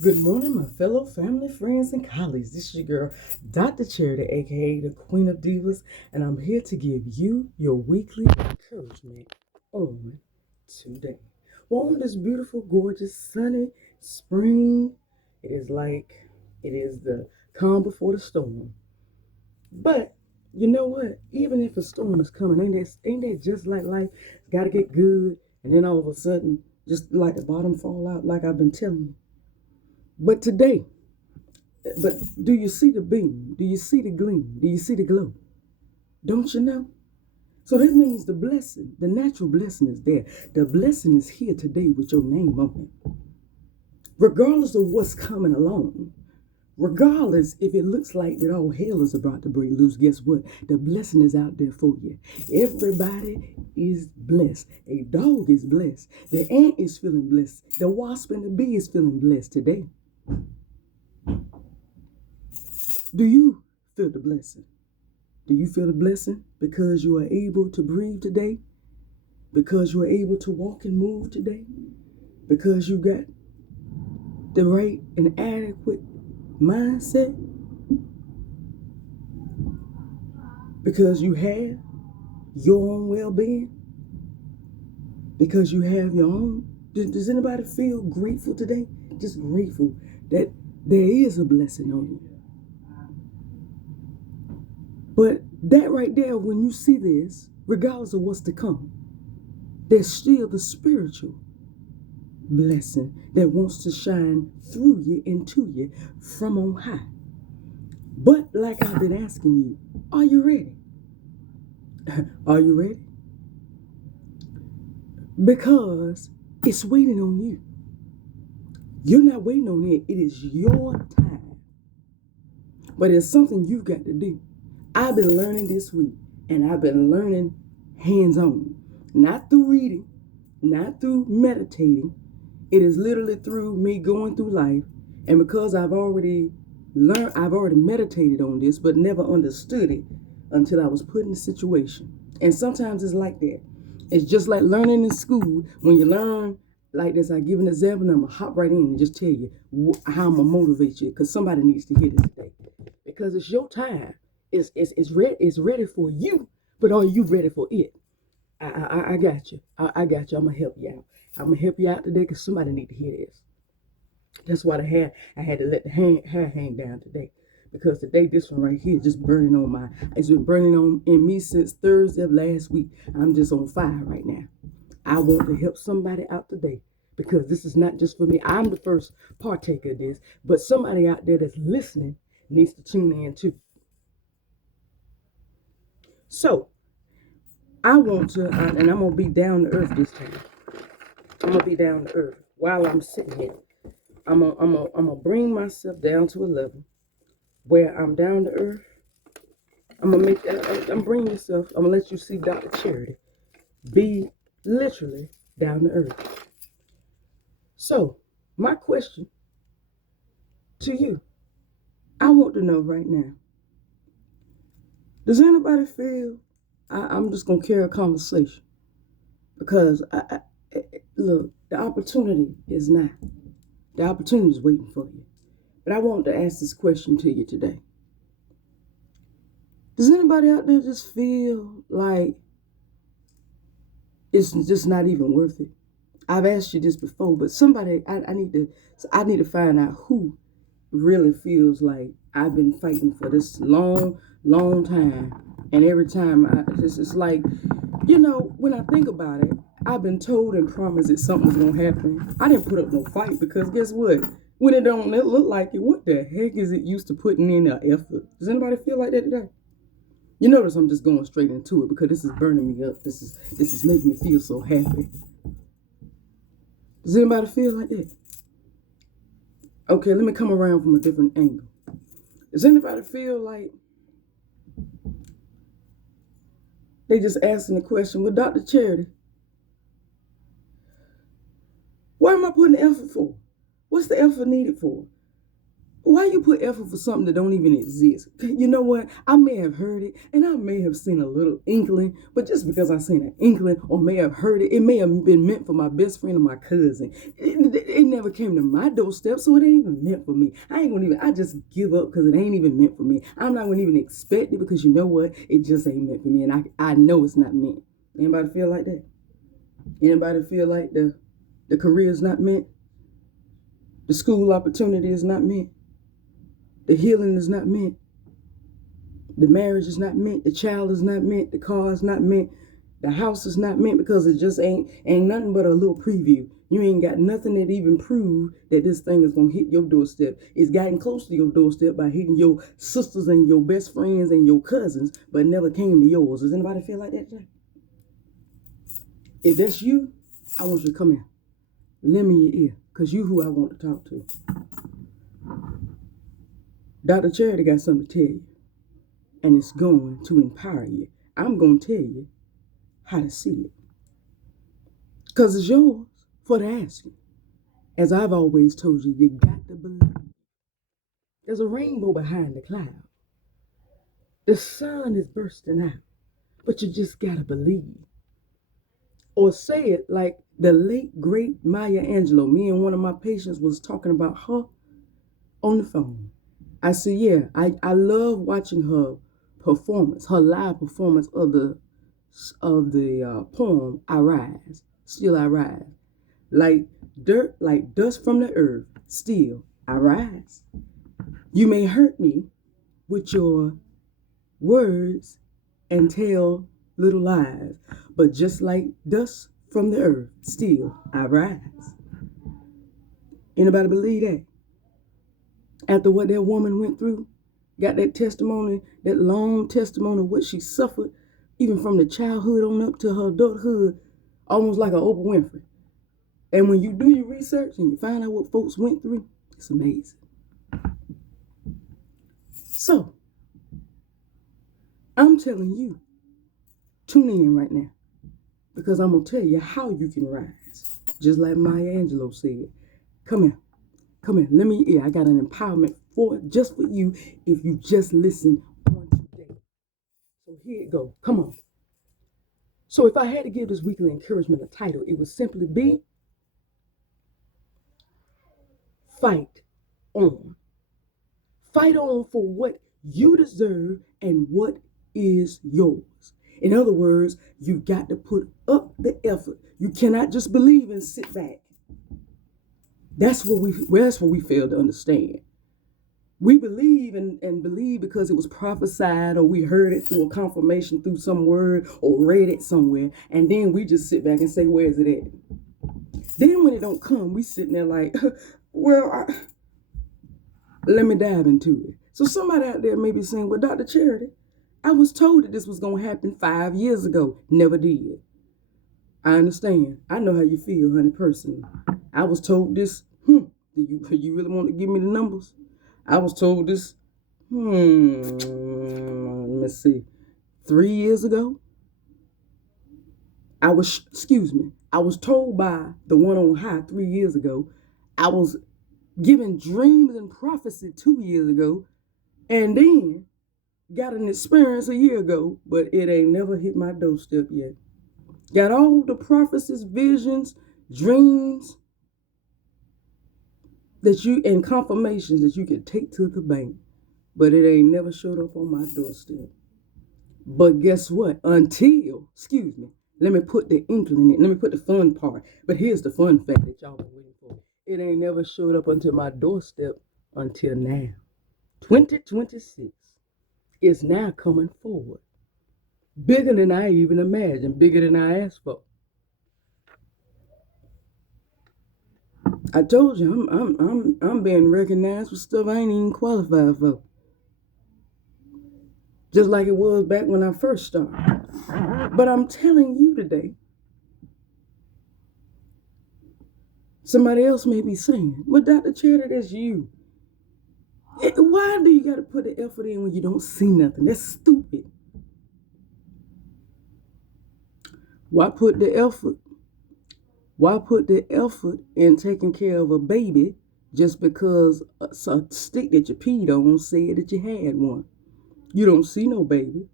Good morning, my fellow family, friends, and colleagues. This is your girl, Dr. Charity, aka the Queen of Divas, and I'm here to give you your weekly encouragement on today. Well, on this beautiful, gorgeous, sunny spring, it is the calm before the storm. But you know what? Even if a storm is coming, ain't that just like life? Gotta get good, and then all of a sudden, just like the bottom fall out, like I've been telling you. But today, but do you see the beam? Do you see the gleam? Do you see the glow? Don't you know? So that means the blessing, the natural blessing is there. The blessing is here today with your name on it. Regardless of what's coming along, regardless if it looks like that all hell is about to break loose, guess what? The blessing is out there for you. Everybody is blessed. A dog is blessed. The ant is feeling blessed. The wasp and the bee is feeling blessed today. Do you feel the blessing? Do you feel the blessing because you are able to breathe today? Because you are able to walk and move today? Because you got the right and adequate mindset? Because you have your own well-being? Because you have your own? Does anybody feel grateful today? Just grateful that there is a blessing on you. But that right there, when you see this, regardless of what's to come, there's still the spiritual blessing that wants to shine through you and to you from on high. But like I've been asking you, are you ready? Are you ready? Because it's waiting on you. You're not waiting on it. It is your time. But it's something you've got to do. I've been learning this week, and I've been learning hands-on. Not through reading, not through meditating. It is literally through me going through life. And because I've already meditated on this, but never understood it until I was put in a situation. And sometimes it's like that. It's just like learning in school. When you learn like this, I give an example, and I'm going to hop right in and just tell you how I'm going to motivate you, because somebody needs to hear this today. Because it's your time. It's ready for you, but are you ready for it? I got you. I got you. I'm going to help you out. I'm going to help you out today because somebody need to hear this. That's why I had to let the hair hang down today. Because today, this one right here is just burning on it's been burning on in me since Thursday of last week. I'm just on fire right now. I want to help somebody out today because this is not just for me. I'm the first partaker of this, but somebody out there that's listening needs to tune in too. So, I want to, and I'm going to be down to earth this time. I'm going to be down to earth while I'm sitting here. I'm gonna bring myself down to a level where I'm down to earth. I'm bringing myself, I'm gonna let you see Dr. Charity be literally down to earth. So, my question to you, I want to know right now, does anybody feel, I'm just gonna carry a conversation because look, the opportunity is now. The opportunity is waiting for you. But I want to ask this question to you today. Does anybody out there just feel like it's just not even worth it? I've asked you this before, but somebody, I need to find out who really feels like I've been fighting for this long, long time. And every time it's like, when I think about it, I've been told and promised that something's going to happen. I didn't put up no fight because guess what? When it don't look like it, what the heck is it used to putting in an effort? Does anybody feel like that today? You notice I'm just going straight into it because this is burning me up. This is making me feel so happy. Does anybody feel like that? Okay, let me come around from a different angle. Does anybody feel like they just asking the question, well, Dr. Charity, what am I putting the effort for? What's the effort needed for? Why you put effort for something that don't even exist? You know what? I may have heard it and I may have seen a little inkling, but just because I seen an inkling or may have heard it, it may have been meant for my best friend or my cousin. It never came to my doorstep, so it ain't even meant for me. I just give up because it ain't even meant for me. I'm not gonna even expect it because you know what? It just ain't meant for me, and I know it's not meant. Anybody feel like that? Anybody feel like the career is not meant? The school opportunity is not meant? The healing is not meant. The marriage is not meant. The child is not meant. The car is not meant. The house is not meant because it just ain't nothing but a little preview. You ain't got nothing that even prove that this thing is gonna hit your doorstep. It's gotten close to your doorstep by hitting your sisters and your best friends and your cousins, but never came to yours. Does anybody feel like that, Jay? If that's you, I want you to come here. Lend me your ear, because you who I want to talk to. Dr. Charity got something to tell you, and it's going to empower you. I'm going to tell you how to see it, because it's yours for the asking. As I've always told you, you got to believe. There's a rainbow behind the cloud. The sun is bursting out, but you just got to believe. Or say it like the late, great Maya Angelou. Me and one of my patients was talking about her on the phone. I said, yeah, I love watching her performance, her live performance of the poem, I Rise, Still I Rise. Like dirt, like dust from the earth, still I rise. You may hurt me with your words and tell little lies, but just like dust from the earth, still I rise. Anybody believe that? After what that woman went through, got that testimony, that long testimony of what she suffered, even from the childhood on up to her adulthood, almost like an Oprah Winfrey. And when you do your research and you find out what folks went through, it's amazing. So, I'm telling you, tune in right now, because I'm going to tell you how you can rise. Just like Maya Angelou said. Come here. Come here. Let me hear. I got an empowerment just for you if you just listen on today. So here it goes. Come on. So if I had to give this weekly encouragement a title, it would simply be Fight On. Fight on for what you deserve and what is yours. In other words, you got to put up the effort. You cannot just believe and sit back. That's what we fail to understand. We believe and believe because it was prophesied, or we heard it through a confirmation through some word, or read it somewhere, and then we just sit back and say, where is it at? Then when it don't come, we sitting there like, well, let me dive into it. So somebody out there may be saying, well, Dr. Charity, I was told that this was going to happen 5 years ago. Never did. I understand. I know how you feel, honey, personally. I was told this. Do you really want to give me the numbers? I was told this, let's see, 3 years ago. I was told by the one on high 3 years ago. I was given dreams and prophecy 2 years ago, and then got an experience a year ago, but it ain't never hit my doorstep yet. Got all the prophecies, visions, dreams and confirmations that you can take to the bank, but it ain't never showed up on my doorstep. But guess what? Let me put the inkling in it. Let me put the fun part. But here's the fun fact that y'all been waiting for. It ain't never showed up until my doorstep until now. 2026 is now coming forward. Bigger than I even imagined. Bigger than I asked for. I told you I'm being recognized for stuff I ain't even qualified for. Just like it was back when I first started. But I'm telling you today, somebody else may be saying, well, Dr. Charity, that's you. Why do you got to put the effort in when you don't see nothing? That's stupid. Why put the effort in taking care of a baby just because a stick that you peed on said that you had one. You don't see no baby.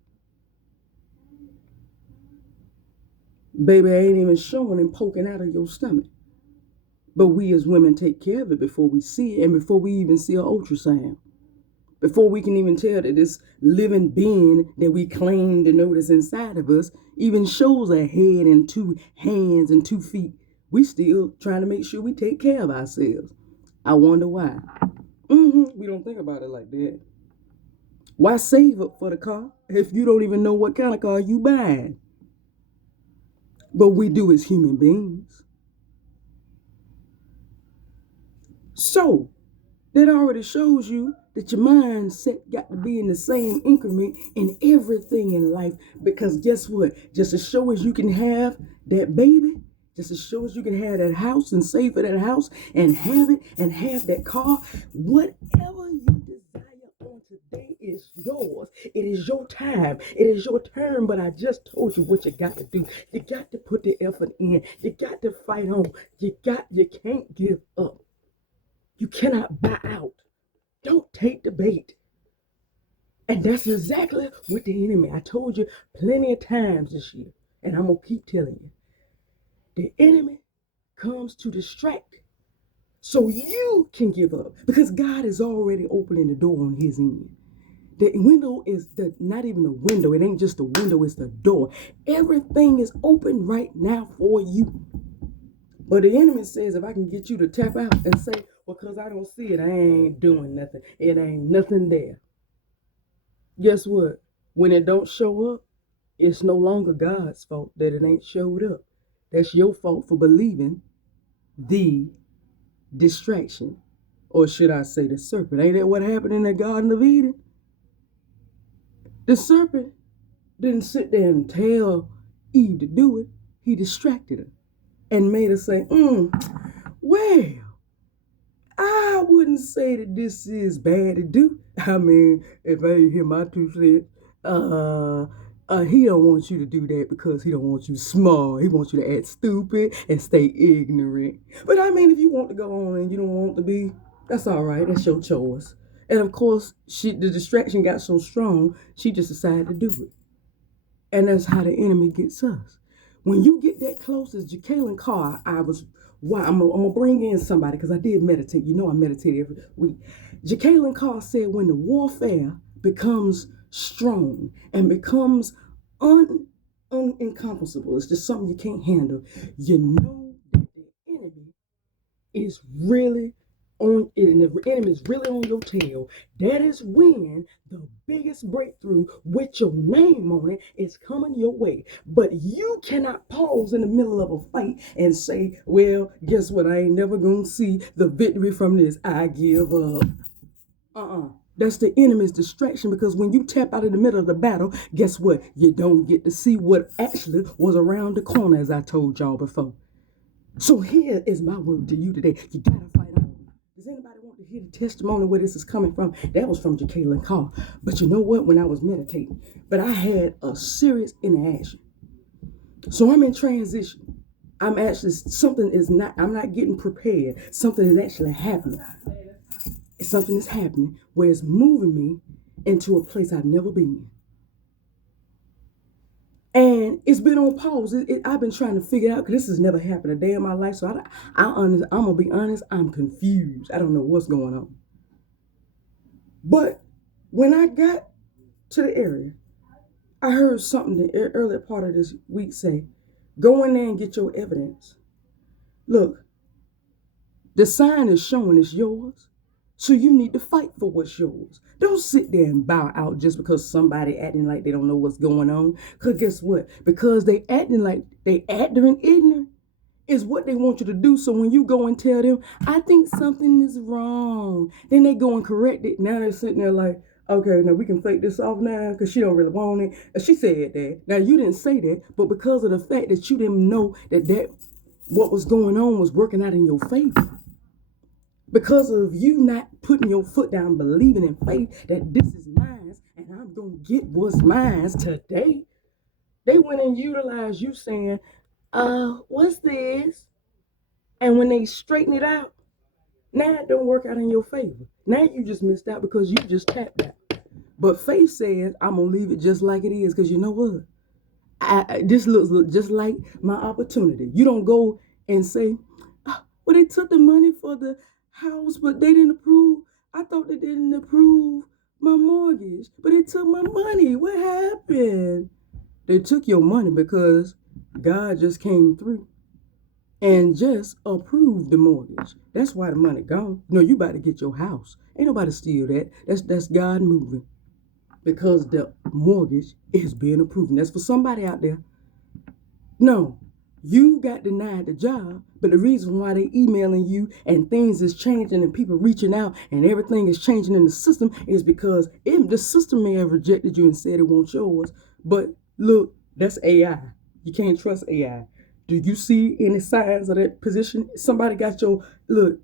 Baby ain't even showing and poking out of your stomach. But we as women take care of it before we see it and before we even see an ultrasound. Before we can even tell that this living being that we claim to know that's inside of us even shows a head and 2 hands and 2 feet, we still trying to make sure we take care of ourselves. I wonder why. We don't think about it like that. Why save up for the car if you don't even know what kind of car you buying? But we do as human beings. So, that already shows you that your mindset got to be in the same increment in everything in life. Because guess what? Just as sure as you can have that baby, just as sure as you can have that house and save for that house and have it and have that car, whatever you desire on today is yours. It is your time. It is your turn. But I just told you what you got to do. You got to put the effort in. You got to fight on. You can't give up. You cannot buy out. Don't take the bait. And that's exactly what the enemy, I told you plenty of times this year, and I'm going to keep telling you. The enemy comes to distract so you can give up because God is already opening the door on his end. The window is not even a window. It ain't just a window, it's the door. Everything is open right now for you. But the enemy says, if I can get you to tap out and say, because I don't see it, I ain't doing nothing. It ain't nothing there. Guess what? When it don't show up, it's no longer God's fault that it ain't showed up. That's your fault for believing the distraction. Or should I say the serpent? Ain't that what happened in the Garden of Eden? The serpent didn't sit there and tell Eve to do it. He distracted her and made her say, well, I wouldn't say that this is bad to do. I mean, if I ain't hear my 2 cents, he don't want you to do that because he don't want you smart. He wants you to act stupid and stay ignorant. But I mean, if you want to go on and you don't want to be, that's all right. That's your choice. And of course, the distraction got so strong, she just decided to do it. And that's how the enemy gets us. When you get that close as Jacqueline Carr, I'm gonna bring in somebody because I did meditate. You know I meditate every week. Jacqueline Carr said when the warfare becomes strong and becomes unencompassable, it's just something you can't handle, you know that the enemy is really on, and the enemy is really on your tail. That is when the biggest breakthrough with your name on it is coming your way. But you cannot pause in the middle of a fight and say, well, guess what? I ain't never gonna see the victory from this. I give up. That's the enemy's distraction, because when you tap out in the middle of the battle, guess what? You don't get to see what actually was around the corner, as I told y'all before. So here is my word to you today. You gotta fight on. Does anybody want to hear the testimony where this is coming from? That was from Jacqueline Carr. But you know what? When I was meditating, but I had a serious interaction. So I'm in transition. I'm not getting prepared. Something is actually happening. Something is happening where it's moving me into a place I've never been. And it's been on pause. I've been trying to figure it out because this has never happened a day in my life. So I'm going to be honest, I'm confused. I don't know what's going on. But when I got to the area, I heard something the earlier part of this week say, go in there and get your evidence. Look, the sign is showing it's yours. So you need to fight for what's yours. Don't sit there and bow out just because somebody acting like they don't know what's going on. Because guess what? Because they acting ignorant is what they want you to do. So when you go and tell them, I think something is wrong, then they go and correct it. Now they're sitting there like, okay, now we can fake this off now because she don't really want it. And she said that. Now you didn't say that, but because of the fact that you didn't know that what was going on was working out in your favor. Because of you not putting your foot down, believing in faith that this is mine and I'm going to get what's mine today, they went and utilized you saying, what's this? And when they straighten it out, Now it don't work out in your favor. Now you just missed out because you just tapped out. But faith says, I'm going to leave it just like it is because you know what? This looks just like my opportunity. You don't go and say, well, they took the money for the house, but they didn't approve. I thought they didn't approve my mortgage, but they took my money. What happened? They took your money because God just came through and just approved the mortgage. That's why the money gone. No, you about to get your house. Ain't nobody steal that. That's God moving because the mortgage is being approved. And that's for somebody out there. No, you got denied the job, but the reason why they emailing you and things is changing and people reaching out and everything is changing in the system is because the system may have rejected you and said it won't yours. But look, that's AI. You can't trust AI. Do you see any signs of that position? Somebody got your look.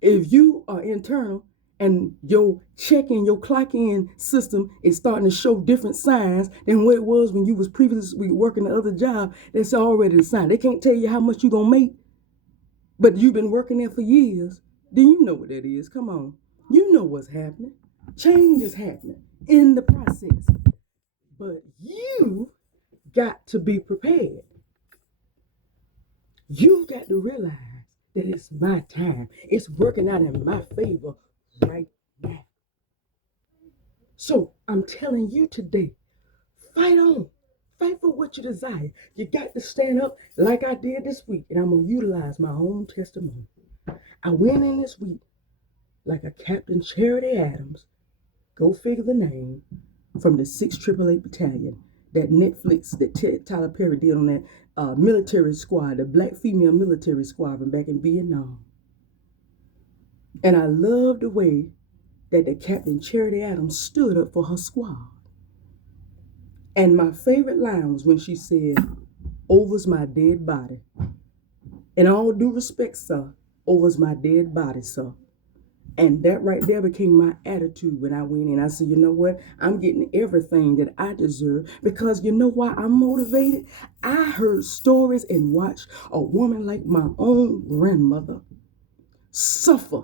If you are internal and your check-in, your clock-in system is starting to show different signs than what it was when you was previously working the other job, that's already the sign. They can't tell you how much you're going to make, but you've been working there for years. Then you know what that is. Come on. You know what's happening. Change is happening in the process. But you got to be prepared. You've got to realize that it's my time. It's working out in my favor right now. So I'm telling you today, fight on. Fight for what you desire. You got to stand up like I did this week, and I'm going to utilize my own testimony. I went in this week like a Captain Charity Adams, go figure the name, from the 6th Battalion, that Netflix that Tyler Perry did on that military squad, the black female military squad from back in Vietnam. And I love the way that the Captain Charity Adams stood up for her squad. And my favorite line was when she said, over's my dead body. In all due respect, sir, over's my dead body, sir. And that right there became my attitude when I went in. I said, you know what? I'm getting everything that I deserve because you know why I'm motivated? I heard stories and watched a woman like my own grandmother suffer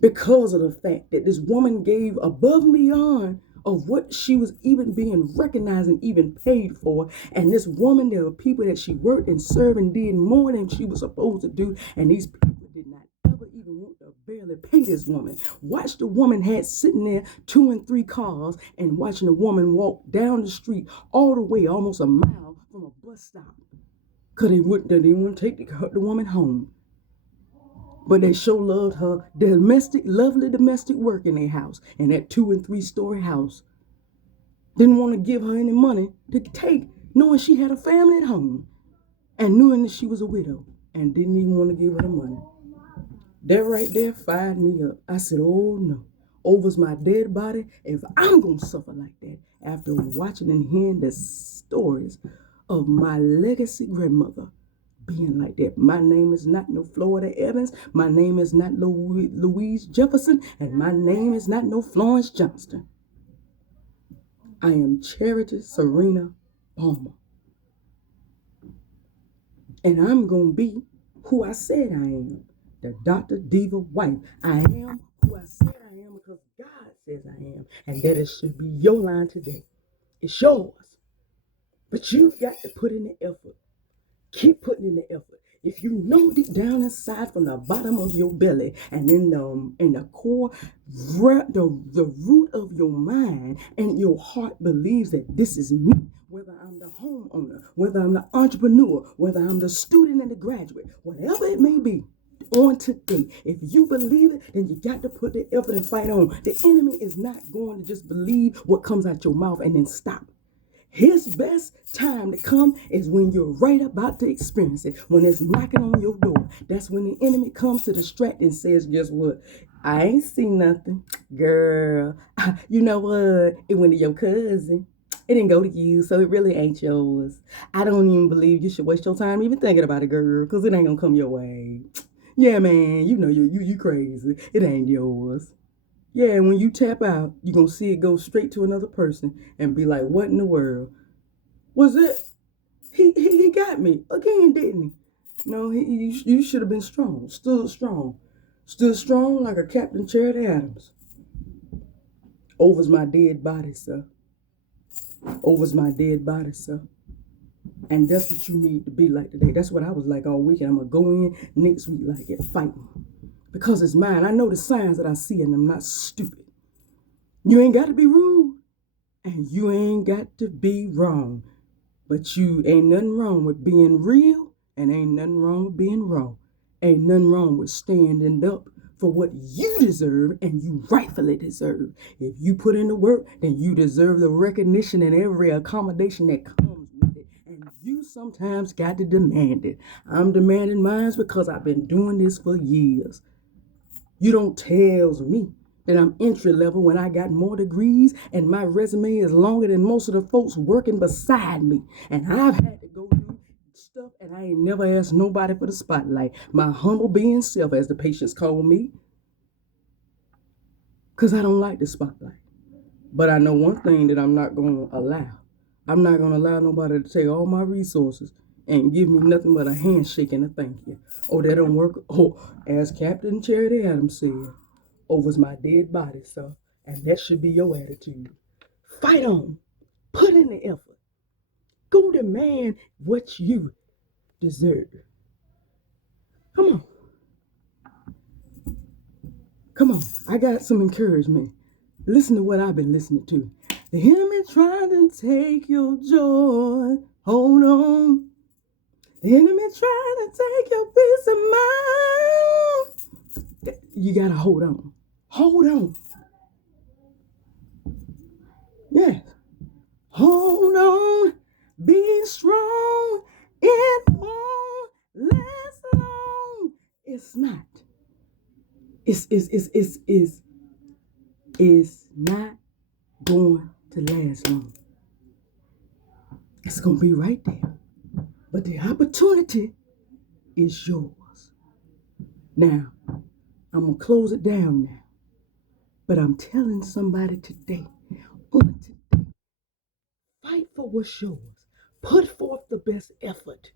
because of the fact that this woman gave above and beyond of what she was even being recognized and even paid for. And this woman, there were people that she worked and served and did more than she was supposed to do. And these people did not ever even want to barely pay this woman. Watch the woman had sitting there 2 and 3 cars and watching the woman walk down the street all the way almost a mile from a bus stop. Because they didn't want to take the woman home. But they sure loved her lovely domestic work in their house, in that 2 and 3 story house. Didn't want to give her any money to take, knowing she had a family at home, and knowing that she was a widow, and didn't even want to give her the money. That right there fired me up. I said, oh no, over's my dead body if I'm going to suffer like that after watching and hearing the stories of my legacy grandmother being like that. My name is not no Florida Evans. My name is not Louise Jefferson. And my name is not no Florence Johnston. I am Charity Serena Palmer. And I'm going to be who I said I am. The Dr. Diva wife. I am who I said I am because God says I am. And that it should be your line today. It's yours. But you've got to put in the effort. Keep putting in the effort. If you know deep down inside from the bottom of your belly and in the core, the root of your mind and your heart believes that this is me, whether I'm the homeowner, whether I'm the entrepreneur, whether I'm the student and the graduate, whatever it may be, on today, if you believe it, then you got to put the effort and fight on. The enemy is not going to just believe what comes out your mouth and then stop. His best time to come is when you're right about to experience it, when it's knocking on your door. That's when the enemy comes to distract and says, guess what? I ain't seen nothing. Girl, you know what? It went to your cousin. It didn't go to you, so it really ain't yours. I don't even believe you should waste your time even thinking about it, girl, because it ain't going to come your way. Yeah, man, you know you crazy. It ain't yours. Yeah, and when you tap out, you're going to see it go straight to another person and be like, what in the world? Was it? He got me again, didn't he? No, you should have been strong, stood strong. Stood strong like a Captain Charity Adams. Over's my dead body, sir. Over's my dead body, sir. And that's what you need to be like today. That's what I was like all weekend. I'm going to go in next week like it, fighting. Because it's mine. I know the signs that I see and I'm not stupid. You ain't got to be rude. And you ain't got to be wrong. But you ain't nothing wrong with being real. And ain't nothing wrong with being wrong. Ain't nothing wrong with standing up for what you deserve and you rightfully deserve. If you put in the work, then you deserve the recognition and every accommodation that comes with it. And you sometimes got to demand it. I'm demanding mine because I've been doing this for years. You don't tell me that I'm entry level when I got more degrees and my resume is longer than most of the folks working beside me. And I've had to go do stuff and I ain't never asked nobody for the spotlight. My humble being self, as the patients call me, because I don't like the spotlight. But I know one thing that I'm not going to allow. I'm not going to allow nobody to take all my resources and give me nothing but a handshake and a thank you. Oh, that don't work. Oh, as Captain Charity Adams said, over's my dead body, sir. And that should be your attitude. Fight on. Put in the effort. Go demand what you deserve. Come on. Come on. I got some encouragement. Listen to what I've been listening to. The enemy trying to take your joy. Hold on. The enemy trying to take your peace of mind. You got to hold on. Hold on. Yes. Hold on. Be strong. It won't last long. It's not. It's not going to last long. It's going to be right there. But the opportunity is yours. Now, I'm going to close it down now. But I'm telling somebody today, fight for what's yours. Put forth the best effort.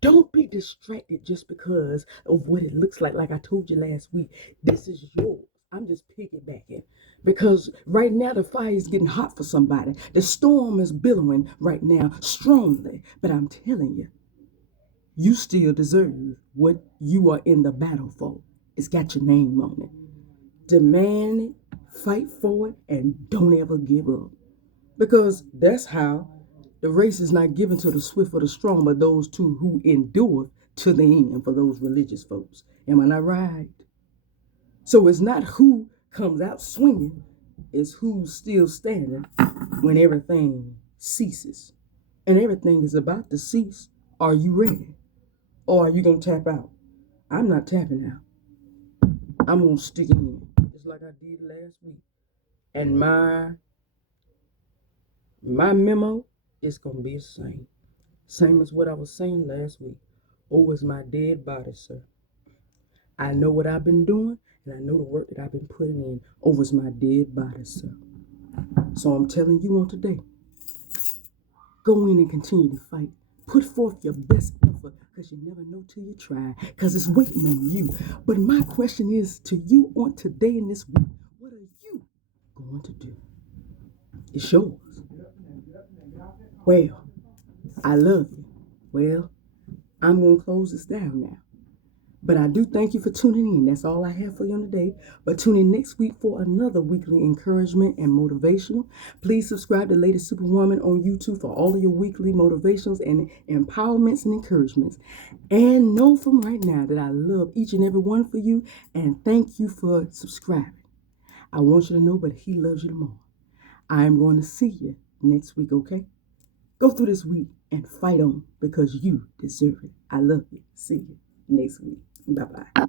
Don't be distracted just because of what it looks like. Like I told you last week, this is yours. I'm just piggybacking because right now the fire is getting hot for somebody. The storm is billowing right now strongly. But I'm telling you, you still deserve what you are in the battle for. It's got your name on it. Demand it, fight for it, and don't ever give up. Because that's how the race is not given to the swift or the strong, but those two who endure to the end, for those religious folks. Am I not right? So it's not who comes out swinging, it's who's still standing when everything ceases. And everything is about to cease. Are you ready? Or are you going to tap out? I'm not tapping out. I'm going to stick in, just like I did last week. And my memo is going to be the same. Same as what I was saying last week. Over's my dead body, sir. I know what I've been doing, and I know the work that I've been putting in. Over's my dead body, sir. So I'm telling you on today, go in and continue to fight. Put forth your best effort, because you never know till you try, because it's waiting on you. But my question is to you on today in this week, what are you going to do? It's yours. Well, I love you. Well, I'm going to close this down now. But I do thank you for tuning in. That's all I have for you today. But tune in next week for another weekly encouragement and motivational. Please subscribe to Lady Superwoman on YouTube for all of your weekly motivations and empowerments and encouragements. And know from right now that I love each and every one for you. And thank you for subscribing. I want you to know, but He loves you the more. I am going to see you next week, okay? Go through this week and fight on because you deserve it. I love you. See you next week. Bye-bye.